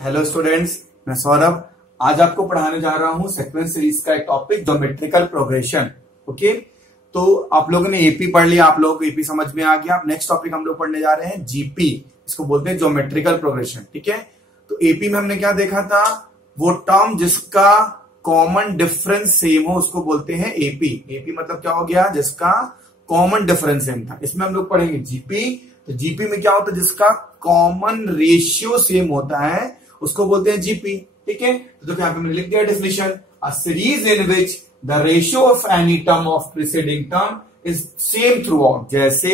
Hello students, मैं सौरभ आज आपको पढ़ाने जा रहा हूं सीक्वेंस सीरीज का एक टॉपिक ज्योमेट्रिकल प्रोग्रेशन। ओके, तो आप लोगों ने एपी पढ़ लिया, आप लोगों को एपी समझ में आ गया। अब नेक्स्ट टॉपिक हम लोग पढ़ने जा रहे हैं जीपी, इसको बोलते हैं ज्योमेट्रिकल प्रोग्रेशन। ठीक है, तो एपी में हमने क्या देखा था, वो टर्म जिसका कॉमन डिफरेंस सेम हो उसको बोलते हैं एपी। एपी मतलब क्या हो गया, जिसका कॉमन डिफरेंस सेम था। इसमें हम लोग पढ़ेंगे जीपी। तो जीपी में क्या होता है, जिसका कॉमन रेशियो सेम होता है उसको बोलते हैं जीपी। ठीक है, तो देखो यहां पे मैंने लिख दिया definition, a series in which the ratio of any term of preceding term is same through out. जैसे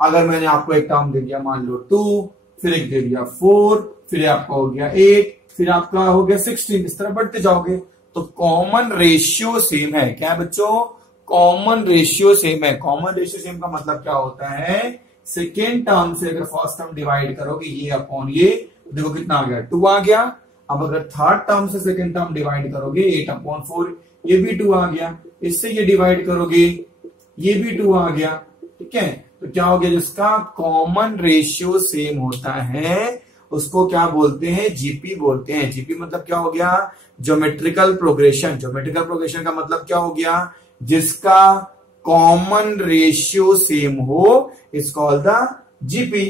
अगर मैंने आपको एक टर्म दे दिया, मान लो 2, फिर एक दे दिया 4, फिर आपका हो गया 8, फिर आपका हो गया 16, इस तरह बढ़ते जाओगे तो कॉमन रेशियो सेम है। क्या है बच्चों, कॉमन रेशियो सेम है। कॉमन रेशियो सेम का मतलब क्या होता है, सेकेंड टर्म से अगर फर्स्ट टर्म डिवाइड करोगे ये अपॉन ये, देखो कितना आ गया, 2 आ गया। अब अगर थर्ड टर्म से सेकेंड टर्म डिवाइड करोगे 8/4, ये भी 2 आ गया। इससे ये डिवाइड करोगे ये भी 2 आ गया। ठीक है, तो क्या हो गया, जिसका कॉमन रेशियो सेम होता है उसको क्या बोलते हैं, जीपी बोलते हैं। जीपी मतलब क्या हो गया, ज्योमेट्रिकल प्रोग्रेशन। ज्योमेट्रिकल प्रोग्रेशन का मतलब क्या हो गया, जिसका कॉमन रेशियो सेम हो, इज कॉल्ड द जीपी।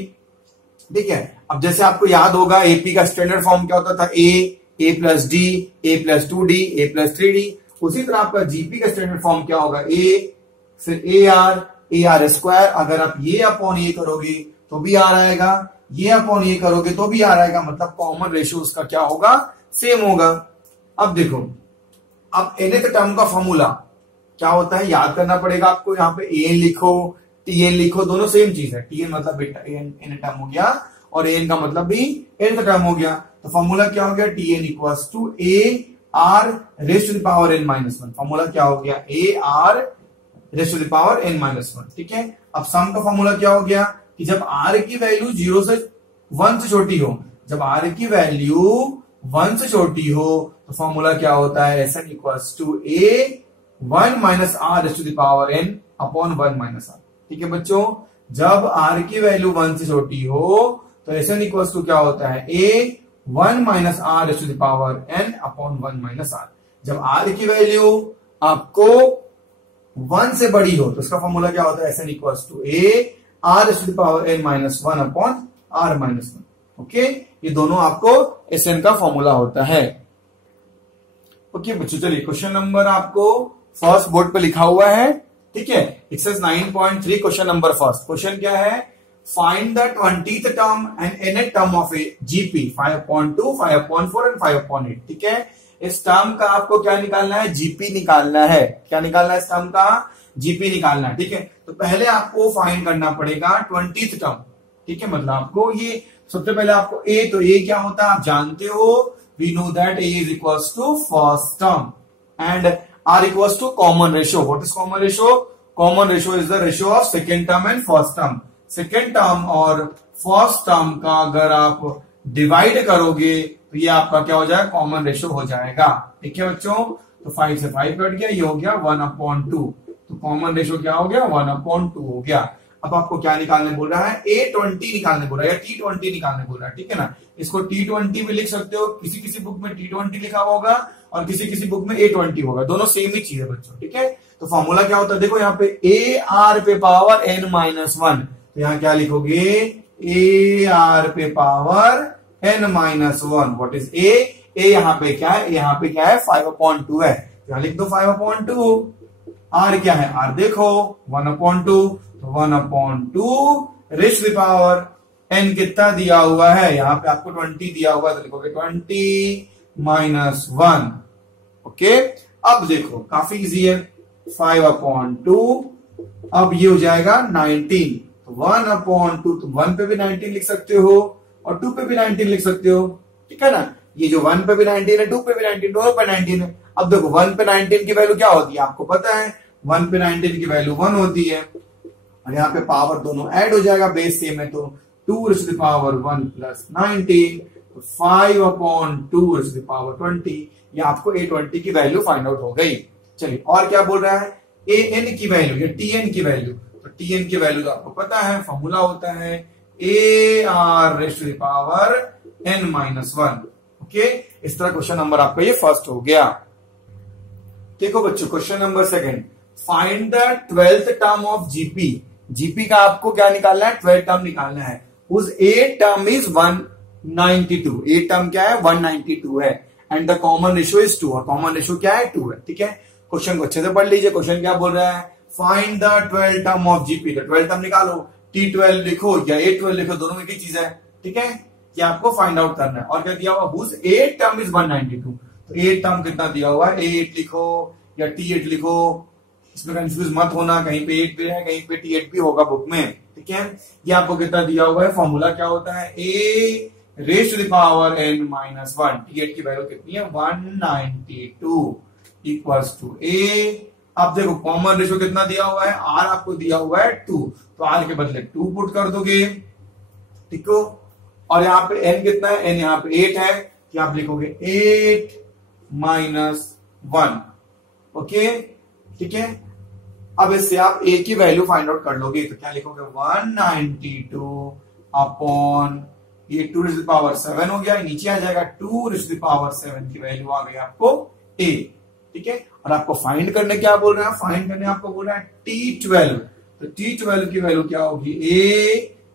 ठीक है, अब जैसे आपको याद होगा एपी का स्टैंडर्ड फॉर्म क्या होता था, ए प्लस डी, ए प्लस 2d, ए प्लस 3d। उसी तरह आपका जीपी का स्टैंडर्ड फॉर्म क्या होगा, ए फिर ए आर स्क्वायर। अगर आप ये अपॉन ये करोगे तो भी आर आएगा, ये अपॉन ये करोगे तो भी आर आएगा, मतलब कॉमन रेशियो उसका क्या होगा, सेम होगा। अब देखो, अब nth टर्म का फॉर्मूला क्या होता है, याद करना पड़ेगा आपको। यहाँ पे एन लिखो, टीएन लिखो, दोनों सेम चीज है। टीएन मतलब बेटा एन टर्म हो गया और एन का मतलब भी nth टर्म हो गया। तो फॉर्मूला क्या हो गया, TN equals to A R raise to the power n minus 1। Formula क्या हो गया, A R raise to the power n minus 1। ठीक है, अब सम का फॉर्मूला क्या हो गया कि जब r की वैल्यू 0 से 1 से छोटी हो, जब r की वैल्यू 1 से छोटी हो तो फॉर्मूला क्या होता है, SN equals to A 1 minus R raise to the power n upon 1 minus R. ठीक है बच्चों, जब r की वैल्यू 1 से छोटी हो तो एसएन इक्वल्स टू क्या होता है, A 1 minus R raise to the power n upon 1 minus R. जब r की वैल्यू आपको 1 से बड़ी हो तो उसका फॉर्मूला क्या होता है, SN equals to A R raise to the power n minus 1 upon R minus 1। Okay, ये दोनों आपको एसएन का फॉर्मूला होता है। ओके बच्चों, चलिए क्वेश्चन नंबर आपको फर्स्ट बोर्ड पे लिखा हुआ है। ठीक है, exercise 9.3 question number first. Question क्या है, find the 20th term and nth term of A GP 5/2, 5/4 and 5/8। ठीक है, इस टर्म का आपको क्या निकालना है, जीपी निकालना है। क्या निकालना है, इस टर्म का जीपी निकालना है। ठीक है, तो पहले आपको फाइंड करना पड़ेगा 20th टर्म। ठीक है, मतलब आपको ये सबसे पहले आपको ए, तो ए क्या होता है आप जानते हो, we know that A is equals to first term and R equals to common ratio. What is common ratio? Common ratio is the ratio of second term and first term. Second term और first term का अगर आप divide करोगे तो ये आपका क्या हो जाएगा, कॉमन रेशियो हो जाएगा। ठीक है बच्चों, तो 5 से 5 कट गया, ये हो गया 1/2। तो कॉमन रेशियो क्या हो गया, 1/2 हो गया। अब आपको क्या निकालने बोल रहा है, A20 निकालने बोल रहा है या T20 निकालने बोल रहा है। ठीक है ना, इसको T20 भी लिख सकते हो, किसी किसी बुक में T20 लिखा होगा और किसी किसी बुक में A20 होगा, दोनों सेम ही चीज है बच्चों। ठीक है, तो फॉर्मूला क्या होता है, देखो यहाँ पे ए आर पे पावर n माइनस 1, तो यहाँ क्या लिखोगे, ए आर पे power n minus 1। What is a यहाँ पे क्या है, यहाँ पे क्या है, 5/2 है, यहाँ लिख दो 5/2। आर क्या है, आर देखो 1/2, तो 1/2 raise to the power n कितना दिया हुआ है, यहाँ पे आपको 20 दिया हुआ है, तो लिखोगे 20 माइनस 1। ओके, अब देखो काफी इजी है, 5/2, अब ये हो जाएगा 19, तो 1/2, तो 1 पे भी 19 लिख सकते हो और 2 पे भी 19 लिख सकते हो। ठीक है ना, ये जो 1 पे भी 19 है, 2 पे भी 19, दोनों पे 19 है। अब देखो 1 पे 19 की वैल्यू क्या होती है, आपको पता है 1 पे 19 की वैल्यू 1 होती है, और यहाँ पे पावर दोनों ऐड हो जाएगा, बेस सेम है, तो 2 raise to the power 1 plus 19, 5/2 raise to the power 20। ये आपको A20 की वैल्यू फाइंड आउट हो गई। चलिए और क्या बोल रहा है, AN की वैल्यू या TN की वैल्यू। तो TN की वैल्यू तो आपको पता है, फॉर्मूला होता है A R raise to the power n minus 1। Okay, इस तरह क्वेश्चन नंबर आपका ये फर्स्ट हो गया। देखो बच्चों question number second, find the 12th term of GP. GP का आपको क्या निकालना है, 12th टर्म निकालना है। उस 8 टर्म इज 192, 8 टर्म क्या है 192 है, and the common ratio is 2, और कॉमन रेशियो क्या है 2 है। ठीक है, क्वेश्चन को अच्छे से पढ़ लीजिए। क्वेश्चन क्या बोल रहा है, find the 12th term of GP. तो 12th टर्म निकालो, T12 लिखो या A12 लिखो, दोनों में एक ही चीज है। ठीक है, ये आपको फाइंड आउट करना है। और क्या दिया हुआ, हुज 8 टर्म इज 192, तो 8 टर्म कितना दिया हुआ है, A8 लिखो या T8 लिखो, इसमें कंफ्यूज मत होना, कहीं पे 8 भी है कहीं पे T8 भी होगा बुक में। ठीक है, ये आपको कितना दिया हुआ है, फॉर्मूला क्या होता है, A raise to the power n minus 1, T8 की वैल्यू कितनी है 192 इक्वल्स टू A। अब देखो कॉमन रेशियो कितना दिया हुआ है, R आपको दिया हुआ है 2, तो R के बदले 2 पुट कर दोगे। ठीक हो, और यहाँ पे n कितना है, n यहाँ पे 8 है, कि आप लिखोगे 8 माइनस 1। ओके, ठीक है, अब इससे आप a की वैल्यू फाइंड आउट कर लोगे, तो क्या लिखोगे 192 अपॉन ये 2 रेज़ टू द पावर 7 हो गया, नीचे आ जाएगा 2 रेज़ टू द पावर 7 की वैल्यू आ गई आपको a। ठीक है, और आपको फाइंड करने क्या बोल रहे हैं, फाइंड करने आपको बोल रहा है T12, तो T12 की वैल्यू क्या होगी, a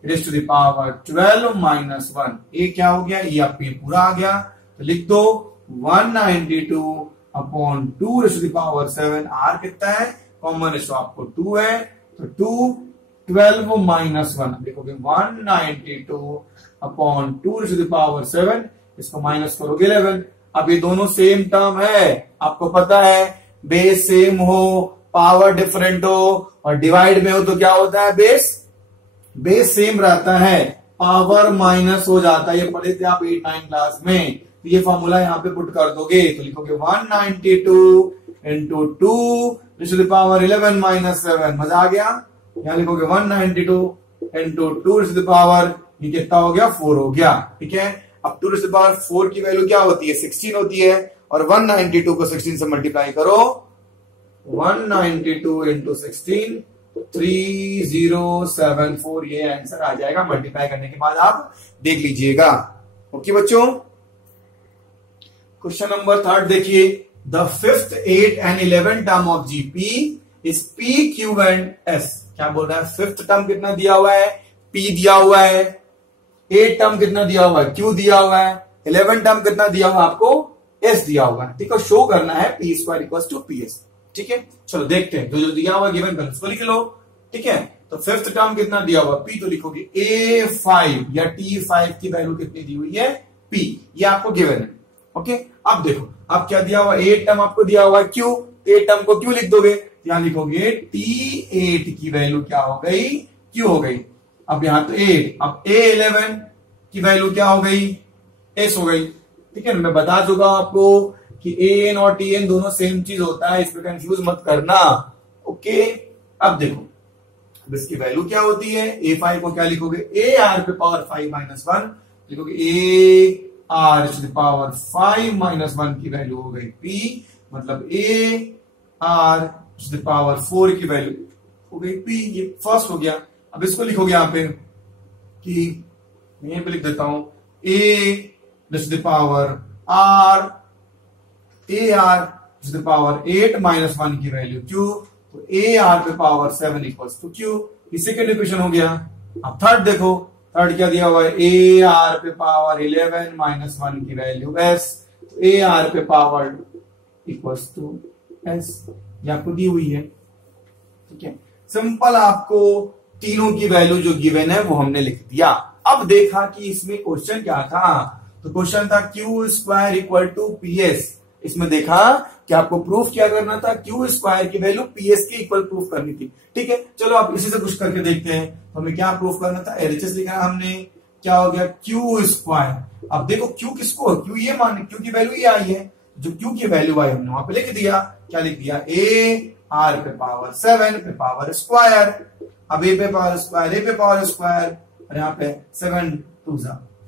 raise to the power 12 minus 1, a क्या हो गया, ये आपको पूरा आ गया, तो लिख दो 192 upon 2 raise to the power 7, r कितना है, कॉमन रेशियो आपको 2 है, तो 2 12 माइनस 1, देखोगे 192 upon 2 raise to the power 7, इसको माइनस करोगे 11। अब ये दोनों सेम टर्म है, आपको पता है बेस सेम हो, पावर डिफरेंट हो और डिवाइड में हो तो क्या होता है, बेस सेम रहता है, पावर माइनस हो जाता है। ये पढ़े थे आप 8-9 क्लास में, तो ये फॉर्मूला यहाँ पे पुट कर दोगे, तो लिखोगे 192 into 2 raise to the power 11 minus 7, मजा आ गया। यहाँ लिखोगे 192 into 2 raise to the power, ये कितना हो गया 4 हो गया। ठीक है, अब 2 रेज़ टू द पावर 4 की वैल्यू क्या होती है 16 होती है, और 192 को 16 से मल्टीप्लाई करो, 192 इंटू 16 3074, ये आंसर आ जाएगा। मल्टीप्लाई करने के बाद आप देख लीजिएगा। ओके बच्चों, क्वेश्चन नंबर 3 देखिए, the 5th 8 and 11 term of GP is P, Q and S। क्या बोल रहा है, 5th टर्म कितना दिया हुआ है, P दिया हुआ है, 8 टर्म कितना दिया हुआ है, Q दिया हुआ है, 11 टर्म कितना दिया हुआ है आपको, S दिया हुआ है। ठीक है, शो करना है P² इक्वल्स टू PS। ठीक है, चलो देखते हैं, जो दिया हुआ गिवन कर उसको लिख लो। ठीक है, तो 5th टर्म कितना दिया हुआ P, तो लिखोगे A5 या T5 की वैल्यू कितनी दी हुई है P, ये आपको गिवन है। ओके, अब देखो अब क्या दिया हुआ, 8 टर्म आपको दिया हुआ Q, 8 टर्म को Q लिख दोगे, यहां लिखोगे T8 की वैल्यू क्या हो गई, Q हो गई। अब यहां तो 8, अब A11 की वैल्यू क्या हो गई, S हो गई। ठीक है, मैं बता चुका आपको कि AN और TN दोनों सेम चीज होता है, इसमें कंफ्यूज मत करना। ओके, अब देखो अब इसकी वैल्यू क्या होती है, A5 को क्या लिखोगे, AR पे पावर 5 माइनस 1, लिखोगे AR to the power 5 minus 1 की वैल्यू हो गई P, मतलब AR टू द पावर 4 की वैल्यू हो गई P, ये फर्स्ट हो गया। अब इसको लिखोगे यहां पे कि यहीं पे लिख देता हूं A to the power R, AR to the power 8 minus 1 की वैल्यू Q, तो AR पे पावर 7 इक्वल्स टू Q, ये सेकेंड इक्वेशन हो गया। अब थर्ड देखो, थर्ड क्या दिया हुआ है, AR पे पावर 11 माइनस 1 की वैल्यू S, तो AR पे पावर इक्वल्स टू S, ये आपको दी हुई है। ठीक है, सिंपल, आपको तीनों की वैल्यू जो गिवन है वो हमने लिख दिया। अब देखा कि इसमें क्वेश्चन क्या था, तो क्वेश्चन था Q² इक्वल टू PS। इसमें देखा कि आपको प्रूफ क्या करना था, Q² की वैल्यू PS के इक्वल प्रूफ करनी थी। ठीक है, चलो आप इसी से कुछ करके देखते हैं। तो हमें क्या प्रूफ करना था, LHS लिखा हमने, क्या हो गया Q²। अब देखो Q किसको, Q ये मान, Q की वैल्यू ये आई है, जो Q की वैल्यू आई हमने वहां पे लिख दिया। क्या लिख दिया, AR पे पावर 7 पे पावर स्क्वायर, अब A पे पावर स्क्वायर, A पे पावर स्क्वायर, और यहाँ पे 7 2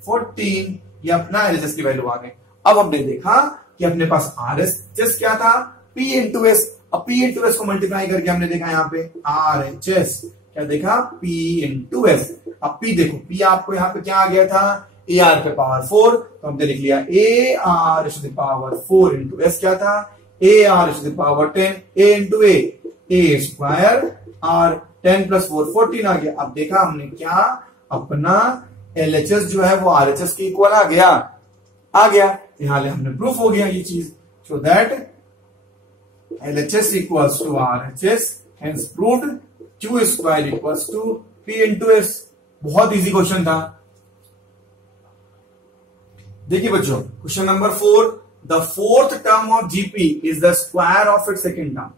14, ये अपना LHS की वैल्यू आ गई। अब हमने देखा कि अपने पास RHS क्या था, P इंटू S। अब P इंटू S को मल्टीप्लाई करके हमने देखा यहाँ पे RHS, क्या देखा P इंटू S। अब P देखो, P आपको यहाँ पे क्या आ गया था, ए आर पे पावर 4, तो हमने लिख लिया A R to the power 4 into S क्या था, A R to the power 10, A into A square R 10 plus 4 14 आ गया। अब देखा हमने क्या, अपना एलएचएस जो है वो आरएचएस के इक्वल आ गया। यहां ले हमने प्रूफ हो गया ये चीज, so that LHS equals to RHS, hence proved Q square equals to P into S. बहुत इजी क्वेश्चन था। देखिए बच्चों, question number 4, the fourth term of GP is the square of its second term.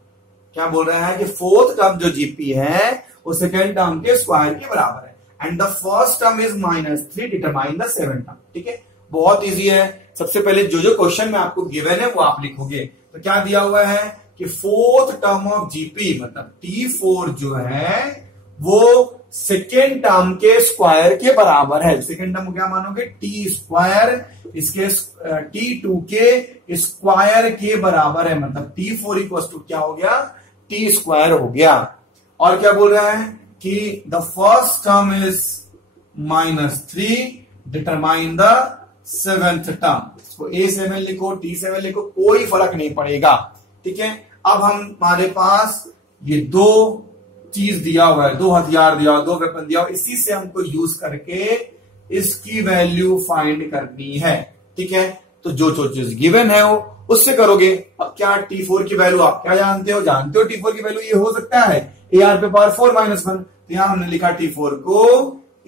क्या बोल रहा है कि fourth term जो जीपी है वो सेकेंड टर्म के स्क्वायर के बराबर है, and the first term is -3, determine the second term. ठीक है, बहुत इजी है। सबसे पहले जो क्वेश्चन में आपको गिवन है वो आप लिखोगे। तो क्या दिया हुआ है कि फोर्थ टर्म ऑफ जीपी मतलब T4 जो है वो सेकेंड टर्म के स्क्वायर के बराबर है। सेकेंड टर्म को क्या मानोगे, टी स्क्वायर, इसके T2 के स्क्वायर के बराबर है, मतलब T4 इक्वल टू क्या हो गया, टी स्क्वायर हो गया। और क्या बोल रहा है कि the first term is -3, determine the seventh term. इसको A7 लिखो, T7 लिखो, कोई फर्क नहीं पड़ेगा। ठीक है, अब हमारे पास ये दो चीज दिया हुआ है, दो हथियार दिया हुआ, दो वेपन दिया हुआ, इसी से हमको यूज करके इसकी वैल्यू फाइंड करनी है। ठीक है, तो जो चीज गिवन है वो उससे करोगे। अब क्या T4 की वैल्यू आप क्या जानते हो T4 की वैल्यू ये हो सकता है AR पे पावर 4 -1। तो यहां हमने लिखा T4 को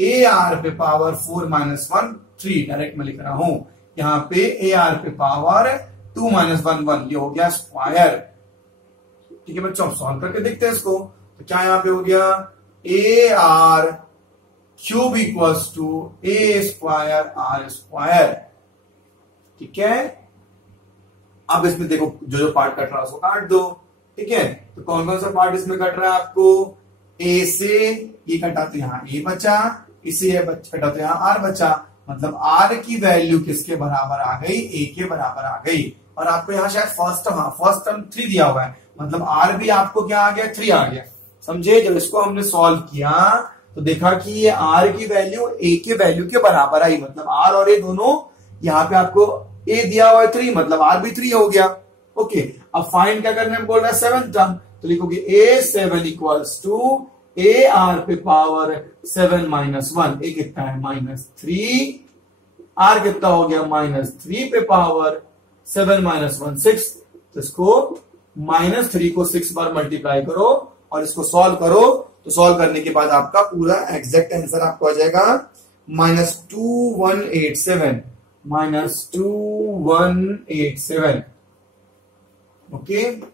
AR पे पावर 4 -1 3, डायरेक्ट में लिख रहा हूं। यहां पे AR पे पावर 2 -1 1, ये हो गया स्क्वायर। ठीक है बच्चों, सॉल्व करके देखते हैं इसको। तो क्या यहां पे हो गया, AR cube equals to A square R square. ठीक है, अब इसमें देखो जो पार्ट कट रहा है उसको काट दो। ठीक है, तो कौन कौन सा पार्ट इसमें कट रहा है आपको, ए से ये कटा तो यहाँ ए बचा, इसे कटा तो यहाँ आर बचा, मतलब आर की वैल्यू किसके बराबर आ गई, ए के बराबर आ गई। और आपको यहाँ शायद फर्स्ट टर्म 3 दिया हुआ है, मतलब आर भी आपको क्या आ गया, 3 आ गया। समझे, जब इसको हमने सॉल्व किया तो देखा कि ये आर की वैल्यू ए के वैल्यू के बराबर आई, मतलब आर और ए दोनों, यहाँ पे आपको ए दिया हुआ है 3, मतलब आर भी 3 हो गया। ओके, अब फाइंड क्या करने में बोल रहा है, सेवेंथ टर्म। तो लिखोगे A7 इक्वल्स टू AR पे पावर 7 -1, ए कितना है -3, आर कितना हो गया -3 पे पावर 7 -1 6। तो इसको -3 को 6 बार मल्टीप्लाई करो और इसको सॉल्व करो, तो सॉल्व करने के बाद आपका पूरा एग्जैक्ट आंसर आपको आ जाएगा -2187 -2187। ओके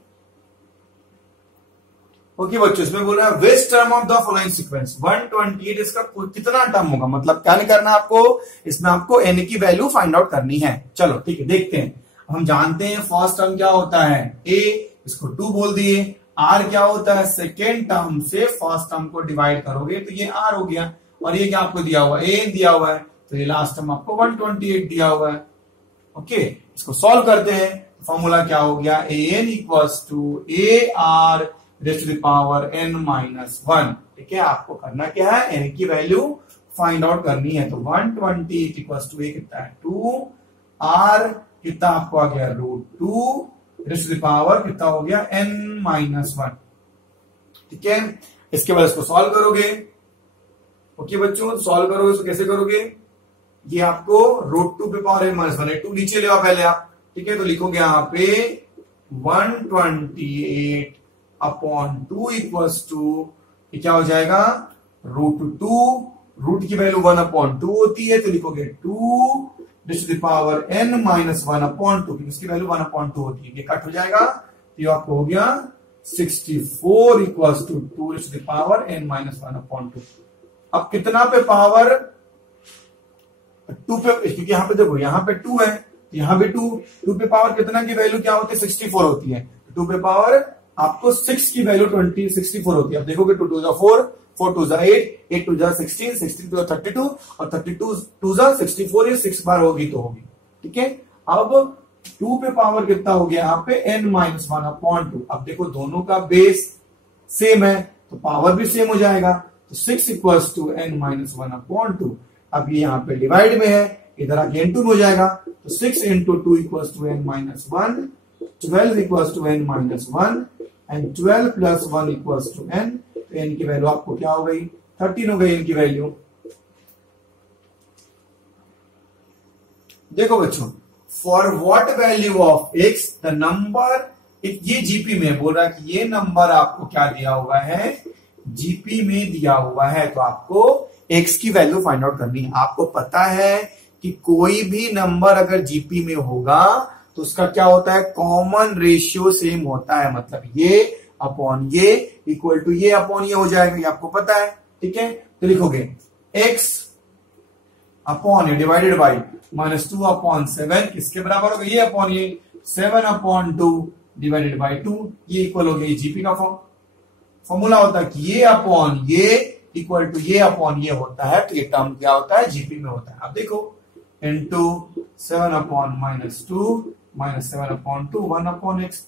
ओके बच्चों, इसमें बोल रहा है which term of the following sequence 128, इसका कितना टर्म होगा, मतलब क्या नहीं करना आपको, इसमें आपको n की वैल्यू फाइंड आउट करनी है। चलो ठीक है, देखते हैं। हम जानते हैं फर्स्ट टर्म क्या होता है a, इसको 2 बोल दिए। r क्या होता है, सेकेंड टर्म से फर्स्ट टर्म को डिवाइड करोगे तो ये r हो गया। और ये क्या आपको दिया हुआ है, a दिया हुआ है, तो ये लास्ट टर्म आपको 128 दिया हुआ है। ओके, इसको सॉल्व करते हैं। फॉर्मूला क्या हो गया, an equals to AR raise to the power n -1। ठीक है, आपको करना क्या है, n की वैल्यू फाइंड आउट करनी है। तो 128 इक्वल्स टू a कितना है 2, r कितना आपको आ गया √2 रेज़ टू द पावर कितना हो गया n -1। ठीक है, इसके बाद इसको सॉल्व करोगे। ओके बच्चों, सॉल्व करोगे तो कैसे करोगे, ये आपको √2 पे पावर n -1 है, 2 नीचे ले आओ पहले आप। ठीक है, तो लिखोगे यहाँ पे 128 अपॉन 2 इक्वल्स टू क्या हो जाएगा √2, रूट की वैल्यू 1/2 होती है, तो लिखोगे 2 raise to the power n -1 upon 2, इसकी वैल्यू 1/2 होती है, ये कट हो जाएगा। तो ये आपको हो गया 64 equals to 2 raise to the power n -1/2। अब कितना पे पावर 2 पे, क्योंकि यहाँ पे देखो यहाँ पे 2 है, यहाँ पे 2 पे पावर कितना की वैल्यू क्या होती है 64 होती है। 2 पे पावर आपको 6 की वैल्यू 64 होती है। अब देखोगे 2 2 4, 4 2 8, 8 2 16, 16 2 32 और 32 2 64, ये 6 बार होगी तो होगी। ठीक है, अब 2 पे पावर कितना हो गया यहाँ पे n -1/2। अब देखो दोनों का बेस सेम है तो पावर भी सेम हो जाएगा, तो 6 इक्वल्स टू n -1/2 अब ये यहाँ पे डिवाइड में है, इधर आके n2 हो जाएगा, तो 6 into 2 equals to n minus 1, 12 equals to n minus 1 and 12 plus 1 equals to n। तो n की वैल्यू आपको क्या हो गई, 13 हो गई n की वैल्यू। देखो बच्चों, for what value of x the number, ये जीपी में बोल रहा है कि ये नंबर आपको क्या दिया हुआ है, जीपी में दिया हुआ है, तो आपको x की वैल्यू फाइंड आउट करनी है। आपको पता है कि कोई भी नंबर अगर जीपी में होगा तो उसका क्या होता है, कॉमन रेशियो सेम होता है, मतलब ये अपॉन ये इक्वल टू ये अपॉन ये हो जाएगा, ये आपको पता है। ठीक है, तो लिखोगे x अपॉन ये डिवाइडेड बाई -2 अपॉन 7 किसके बराबर होगा, ये अपॉन ये 7 अपॉन 2 डिवाइडेड बाई 2, ये इक्वल हो गया जीपी का फॉर्मूला होता है कि ये अपॉन ये इक्वल टू ये अपॉन ये होता है, तो ये टर्म क्या होता है, जीपी में होता है। अब देखो into 7 upon -2 -7 upon 2 1 upon x,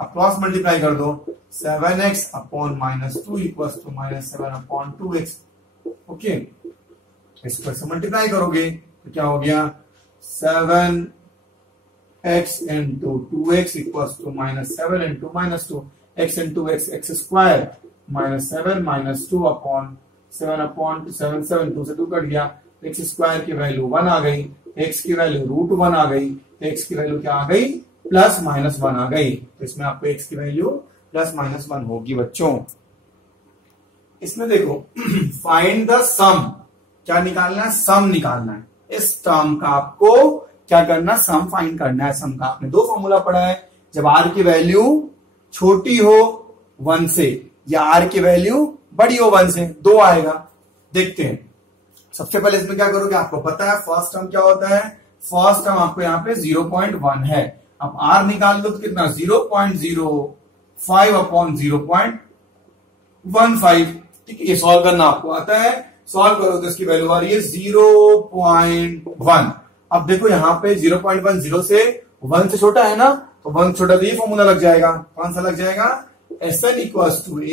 अब क्रॉस मल्टीप्लाई कर दो, 7x upon -2 equal to -7 upon 2x। Okay, इसको से मल्टीप्लाई करोगे तो क्या हो गया, 7x into 2x equal to -7 into -2 x into x square -7 -2 upon 7 upon 7 7 2 से 2 कट गया, x स्क्वायर की वैल्यू 1 आ गई, x की वैल्यू √1 आ गई, x की वैल्यू क्या आ गई, +-1 आ गई। तो इसमें आपको x की वैल्यू +-1 होगी बच्चों। इसमें देखो फाइंड द सम, क्या निकालना है, सम निकालना है। इस टर्म का आपको क्या करना, सम फाइंड करना है। सम का आपने 2 फॉर्मूला पढ़ा है, जब r की वैल्यू छोटी हो 1 से या r की वैल्यू बड़ी हो 1 से, 2 आएगा। देखते हैं, सबसे पहले इसमें क्या करोगे, आपको पता है फर्स्ट टर्म क्या होता है, फर्स्ट टर्म आपको यहाँ पे 0.1 है। अब r निकाल लो तो कितना, 0.05 अपॉन 0.15। ठीक है, ये सॉल्व करना आपको आता है, सॉल्व करो तो इसकी वैल्यू आ रही है 0.1। अब देखो यहाँ पे 0.1 0 से 1 से छोटा है ना, तो 1 छोटा तो ये फॉर्मूला लग जाएगा, कौन सा लग जाएगा, Sn equals to a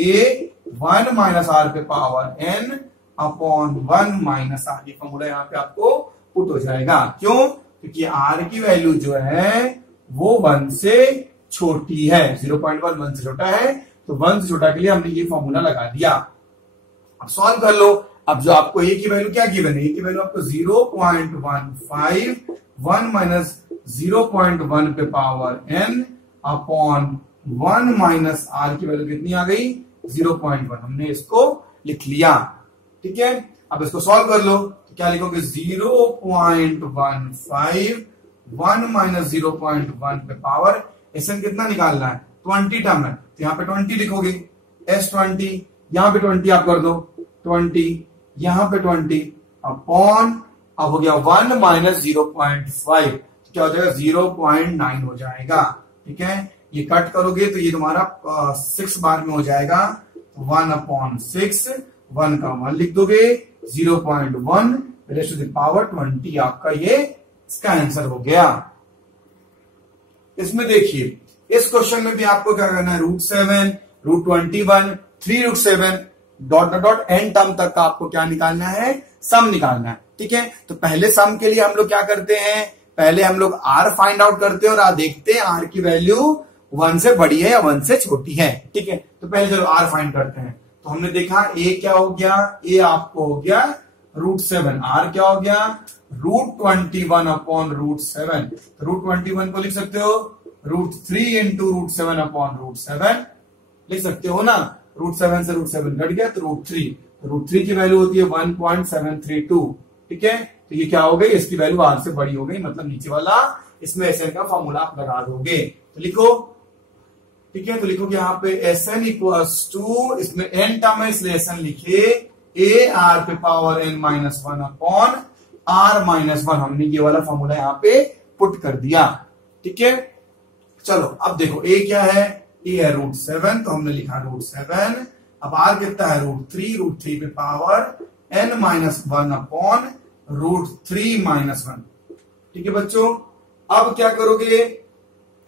1 minus r पे power n upon 1 minus r। ये फॉर्मूला यहाँ पे आपको पुट हो जाएगा। क्यों, क्योंकि r की वैल्यू जो है वो 1 से छोटी है, 0.1 1 से छोटा है, तो 1 से छोटा के लिए हमने ये फॉर्मूला लगा दिया। अब सॉल्व कर लो। अब जो आपको a की वैल्यू क्या गिवन है, a की वैल्यू आपको 0.15 1 माइनस 0.1 पे power n upon 1 minus r की वैल्यू कितनी आ गई, 0.1। हमने इसको लिख लिया। ठीक है, अब इसको सॉल्व कर लो तो क्या लिखोगे, 0.15 1 माइनस 0.1 पे पावर Sn कितना निकालना है, 20 टर्म है, तो यहाँ पे 20 लिखोगे, S20 यहाँ पे 20 आप कर दो, 20 यहाँ पे 20 अपॉन, अब हो गया 1 माइनस 0.5, तो क्या हो जाएगा 0.9 हो जाएगा। ठीक है, ये कट करोगे तो ये तुम्हारा 6 बार में हो जाएगा, 1 अपॉन 6, 1 का 1 लिख दोगे, 0.1 रेज़ टू द पावर 20 आपका ये इसका आंसर हो गया। इसमें देखिए, इस क्वेश्चन में भी आपको क्या करना है, √7 √21 3√7 डॉट डॉट एन टर्म तक का आपको क्या निकालना है, सम निकालना है। ठीक है, तो पहले सम के लिए हम लोग क्या करते हैं, पहले हम लोग r फाइंड आउट करते हैं और देखते हैं r की वैल्यू 1 से बड़ी है या 1 से छोटी है। ठीक है, तो पहले चलो r फाइंड करते हैं। तो हमने देखा a क्या हो गया, a आपको हो गया √7, r क्या हो गया √21 अपॉन √7। तो √21 को लिख सकते हो √3 इंटू √7 अपॉन √7 लिख सकते हो ना, √7 से √7 कट गया तो √3, तो √3 की वैल्यू होती है 1.732। ठीक है, तो ये क्या हो गई, इसकी वैल्यू r से बड़ी हो गई, मतलब नीचे वाला इसमें Sn का फॉर्मूला आप लगा दोगे। तो लिखो, ठीक है, तो लिखोगे यहाँ पे Sn इक्वल्स टू, इसमें n टर्म है इसलिए Sn लिखे a r पे power n minus 1 upon r minus 1। हमने ये वाला फॉर्मूला यहाँ पे पुट कर दिया। ठीक है, चलो अब देखो a क्या है, a है √7, तो हमने लिखा √7। अब r कितना है √3 पे power n minus 1 upon √3 minus 1। ठीक है बच्चों, अब क्या करोगे,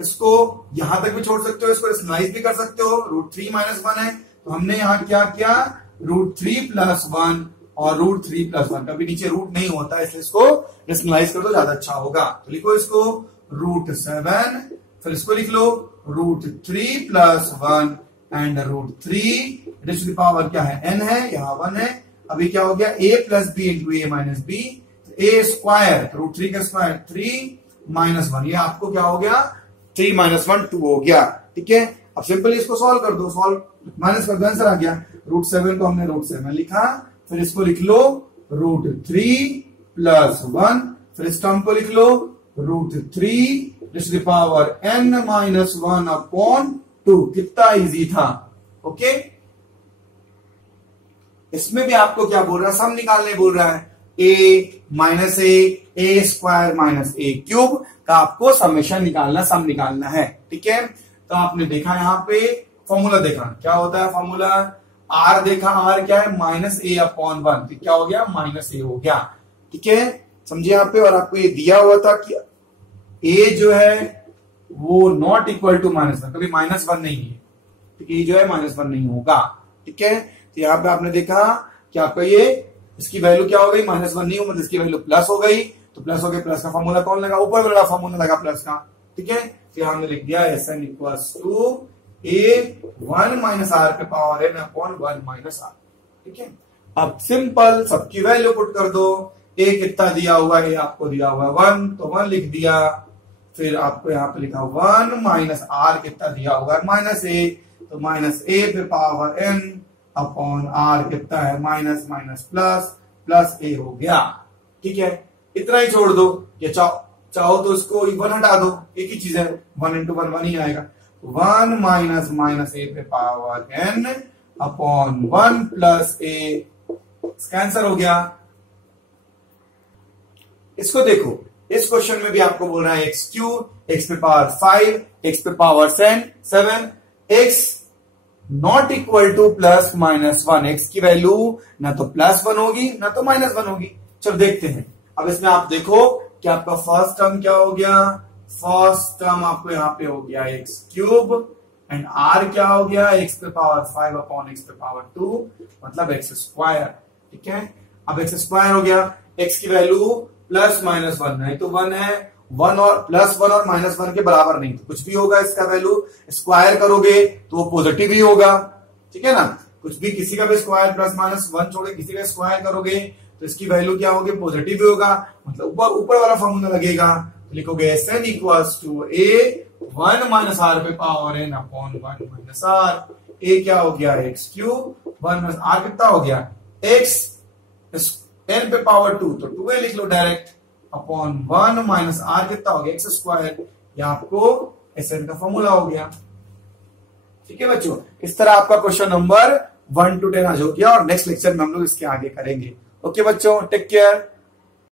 इसको यहां तक भी छोड़ सकते हो, इसको स्मलाइज भी कर सकते हो, √3 माइनस 1 है, तो हमने यहां क्या किया, √3 प्लस 1 और √3+1। कभी नीचे रूट नहीं होता इसलिए इसको रेशनलाइज कर दो, ज्यादा अच्छा होगा। तो लिखो इसको √7, फिर इसको लिख लो √3+1 एंड √3 पावर क्या है, n है, यहाँ 1 है। अभी क्या हो गया, a + b into a minus B, a square √3 का स्क्वायर 3 - 1, ये आपको क्या हो गया 3 - 1 2 हो गया। ठीक है, अब सिंपली इसको सॉल्व कर दो, सॉल्व माइनस कर दो, आंसर आ गया। √7 को हमने √7 लिखा, फिर इसको लिख लो √3+1, फिर इस टर्म को लिख लो √3 पावर n-1/2। कितना इजी था। ओके, इसमें भी आपको क्या बोल रहा है, सम निकालने बोल रहा है। a square minus a cube का आपको समेशन निकालना, सम निकालना है। ठीक है, तो आपने देखा यहाँ पे फॉर्मूला देखा, क्या होता है फॉर्मूला, r देखा, r क्या है -a/1, तो क्या हो गया -a हो गया। ठीक है, समझे यहाँ पे। और आपको ये दिया हुआ था कि a जो है वो नॉट इक्वल टू -1, कभी -1 नहीं है, ठीक है, ये जो है -1 नहीं होगा। ठीक है, तो यहाँ पे आपने देखा कि आपका ये इसकी वैल्यू क्या हो गई, -1 नहीं हो, मतलब इसकी वैल्यू प्लस हो गई, तो प्लस हो गई, प्लस का फॉर्मूला कौन लगा, ऊपर वाला फॉर्मूला लगा प्लस का। ठीक है, तो यहाँ हमने लिख दिया SN = a1 - r⁻n/1 - r। ठीक है, अब सिंपल सबकी वैल्यू पुट कर दो। a कितना दिया हुआ है, आपको दिया हुआ है 1, तो 1 लिख दिया। फिर आपको यहाँ पे लिखा 1 - r कितना दिया हुआ है -a, तो -a⁴n/r कितना है प्लस a हो गया। ठीक है, इतना ही छोड़ दो, या चाहो तो इसको 1 हटा दो, एक ही चीज है, 1 × 1 1 ही आएगा। 1 - a⁴n/1 प्लस a, इसका आंसर हो गया। इसको देखो, इस क्वेश्चन में भी आपको बोल रहा है x3, x⁵, x⁷, x not equal to +-1, x की वैल्यू ना तो +1 होगी ना तो -1 होगी। चलो देखते हैं। अब इसमें आप देखो कि आपका फर्स्ट टर्म क्या हो गया, फर्स्ट टर्म आपको यहाँ पे हो गया x³ एंड r क्या हो गया x⁵/x⁴2, मतलब x²। ठीक है, अब x² हो गया, x की वैल्यू +-1 है, तो 1 है, 1 और +1 और -1 के बराबर नहीं, तो कुछ भी होगा, इसका वैल्यू स्क्वायर करोगे तो वो पॉजिटिव ही होगा। ठीक है ना, कुछ भी, किसी का भी स्क्वायर +-1 छोड़े किसी का स्क्वायर करोगे तो इसकी वैल्यू क्या होगी, पॉजिटिव ही होगा, मतलब ऊपर वाला फॉर्मूला लगेगा। तो लिखोगे SN = a1 - r⁻n/1 - r। a क्या हो गया x³ 1 - r कितना हो गया x n⁴2, तो 2a लिख लो डायरेक्ट, अपॉन 1 - r कितना हो गया x²। ये आपको SN का फॉर्मूला हो गया। ठीक है बच्चों, इस तरह आपका क्वेश्चन नंबर 1 to 10 आज हो गया, और नेक्स्ट लेक्चर में हम लोग इसके आगे करेंगे। ओके बच्चों, टेक केयर।